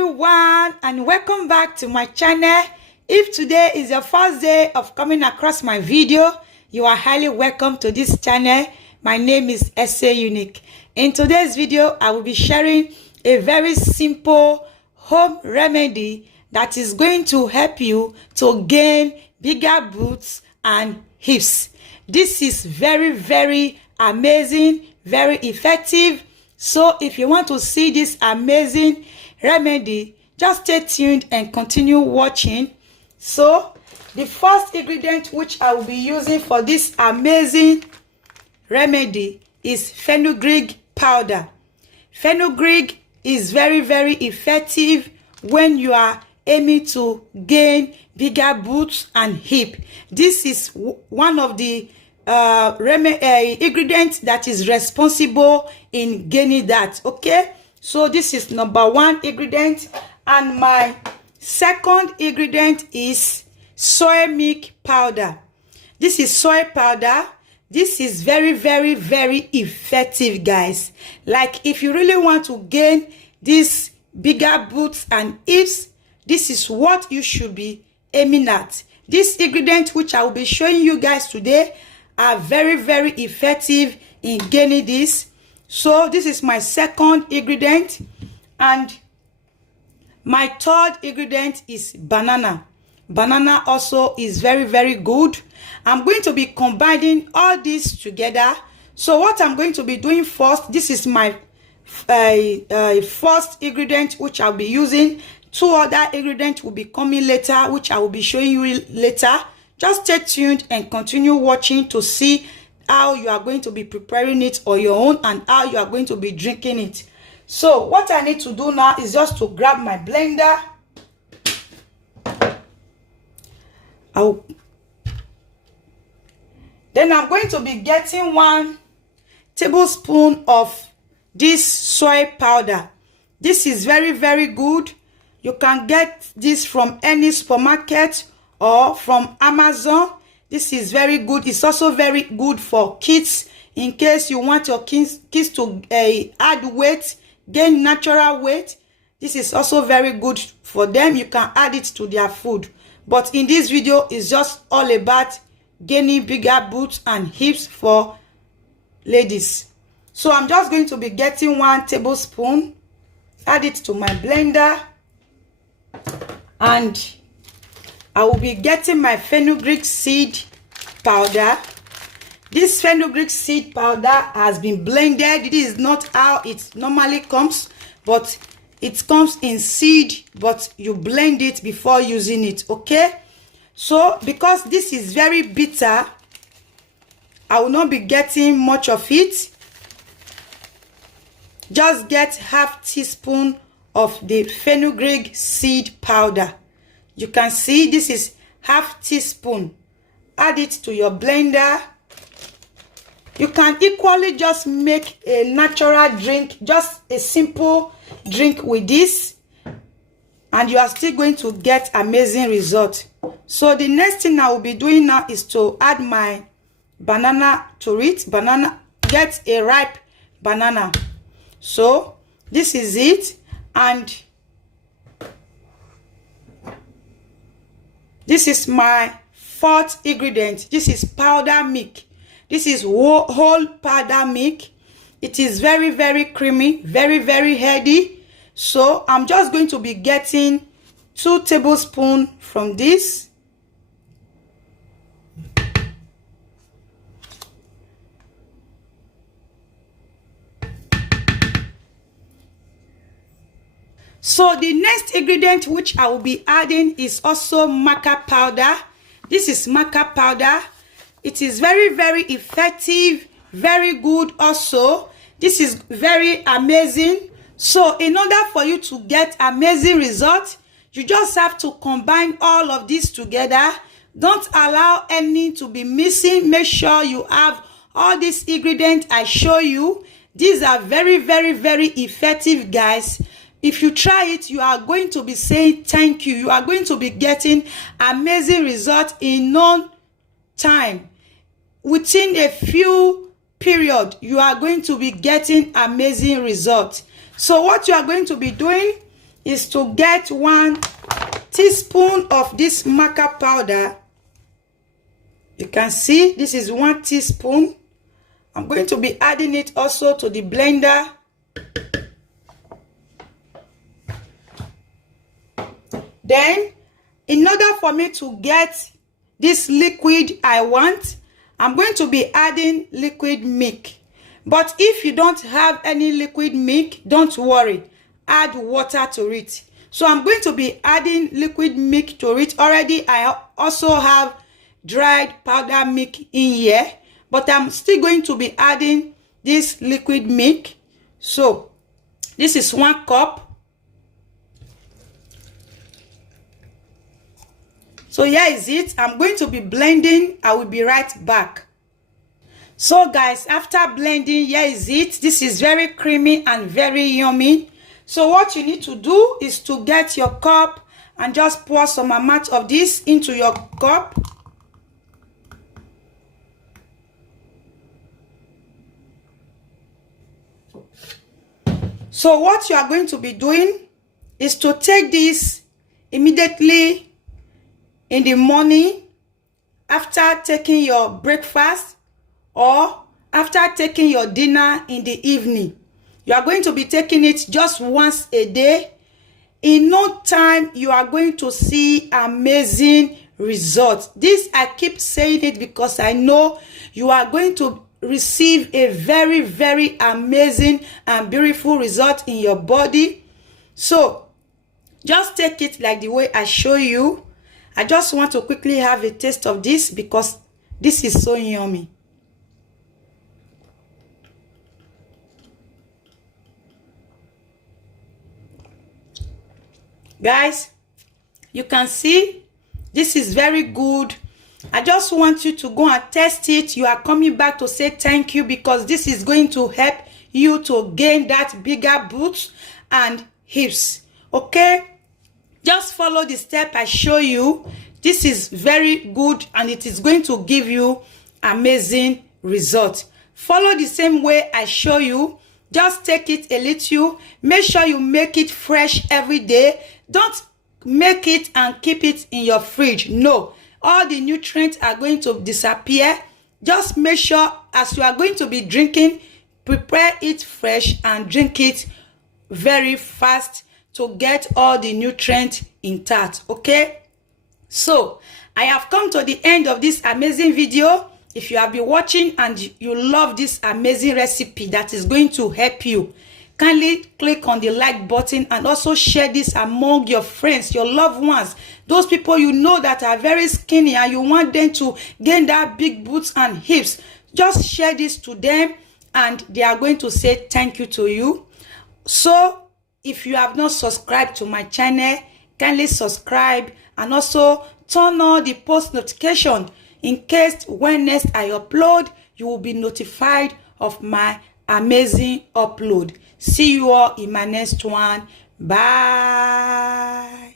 everyone, and welcome back to my channel. If today is your first day of coming across my video, you are highly welcome to this channel. My name is SA Unique. In today's video, I will be sharing a very simple home remedy that is going to help you to gain bigger boots and hips. This is very amazing, very effective. So if you want to see this amazing remedy, just stay tuned and continue watching. So the first ingredient which I will be using for this amazing remedy is fenugreek powder. Fenugreek is very effective when you are aiming to gain bigger boots and hip. This is one of the ingredient that is responsible in gaining that. Okay, so this is number one ingredient, and my second ingredient is soy milk powder. This is soy powder. This is very effective, guys. Like, if you really want to gain these bigger boots and hips, this is what you should be aiming at. This ingredient which I will be showing you guys today are very effective in gaining this. So this is my second ingredient, and my third ingredient is banana. Banana also is very good. I'm going to be combining all this together. So what I'm going to be doing first, this is my first ingredient which I'll be using. Two other ingredients will be coming later, which I will be showing you later. Just stay tuned and continue watching to see how you are going to be preparing it on your own and how you are going to be drinking it. So what I need to do now is just to grab my blender. Then I'm going to be getting 1 tablespoon of this soy powder. This is very good. You can get this from any supermarket or from Amazon. This is very good. It's also very good for kids, in case you want your kids to add weight, gain natural weight. This is also very good for them. You can add it to their food. But in this video, it's just all about gaining bigger boots and hips for ladies. So I'm just going to be getting 1 tablespoon, add it to my blender, and I will be getting my fenugreek seed powder. This fenugreek seed powder has been blended. It is not how it normally comes, but it comes in seed, but you blend it before using it. Okay, so because this is very bitter, I will not be getting much of it. Just get half teaspoon of the fenugreek seed powder. You can see this is half teaspoon. Add it to your blender. You can equally just make a natural drink, just a simple drink with this, and you are still going to get amazing result. So the next thing I will be doing now is to add my banana to it. Get a ripe banana. So this is it, and this is my fourth ingredient. This is powder milk. This is whole powder milk. It is very creamy, very healthy. So I'm just going to be getting 2 tablespoons from this. So the next ingredient which I will be adding is also maca powder. This is maca powder. It is very effective, very good also. This is very amazing. So in order for you to get amazing results, you just have to combine all of this together. Don't allow any to be missing. Make sure you have all these ingredients I show you. These are very effective, guys. If you try it, you are going to be saying thank you. You are going to be getting amazing results in no time. Within a few period, you are going to be getting amazing results. So what you are going to be doing, is to get 1 teaspoon of this maca powder. You can see this is 1 teaspoon. I'm going to be adding it also to the blender. Then, in order for me to get this liquid I want, I'm going to be adding liquid milk. But if you don't have any liquid milk, don't worry. Add water to it. So I'm going to be adding liquid milk to it. Already, I also have dried powder milk in here. But I'm still going to be adding this liquid milk. So, this is 1 cup. So here is it. I'm going to be blending. I will be right back. So guys, after blending, here is it. This is very creamy and very yummy. So what you need to do is to get your cup and just pour some amount of this into your cup. So what you are going to be doing is to take this immediately in the morning after taking your breakfast or after taking your dinner in the evening. You are going to be taking it just once a day. In no time, you are going to see amazing results. This, I keep saying it because I know you are going to receive a very, very amazing and beautiful result in your body. So, just take it like the way I show you. I just want to quickly have a taste of this because this is so yummy. Guys, you can see this is very good. I just want you to go and test it. You are coming back to say thank you because this is going to help you to gain that bigger boots and hips. Okay? Just follow the step I show you. This is very good and it is going to give you amazing results. Follow the same way I show you. Just take it a little. Make sure you make it fresh every day. Don't make it and keep it in your fridge. No. All the nutrients are going to disappear. Just make sure as you are going to be drinking, prepare it fresh and drink it very fast to get all the nutrients intact. Okay? So, I have come to the end of this amazing video. If you have been watching and you love this amazing recipe that is going to help you, kindly click on the like button and also share this among your friends, your loved ones, those people you know that are very skinny and you want them to gain that big boots and hips. Just share this to them and they are going to say thank you to you. So, if you have not subscribed to my channel, kindly subscribe and also turn on the post notification in case when next I upload, you will be notified of my amazing upload. See you all in my next one. Bye.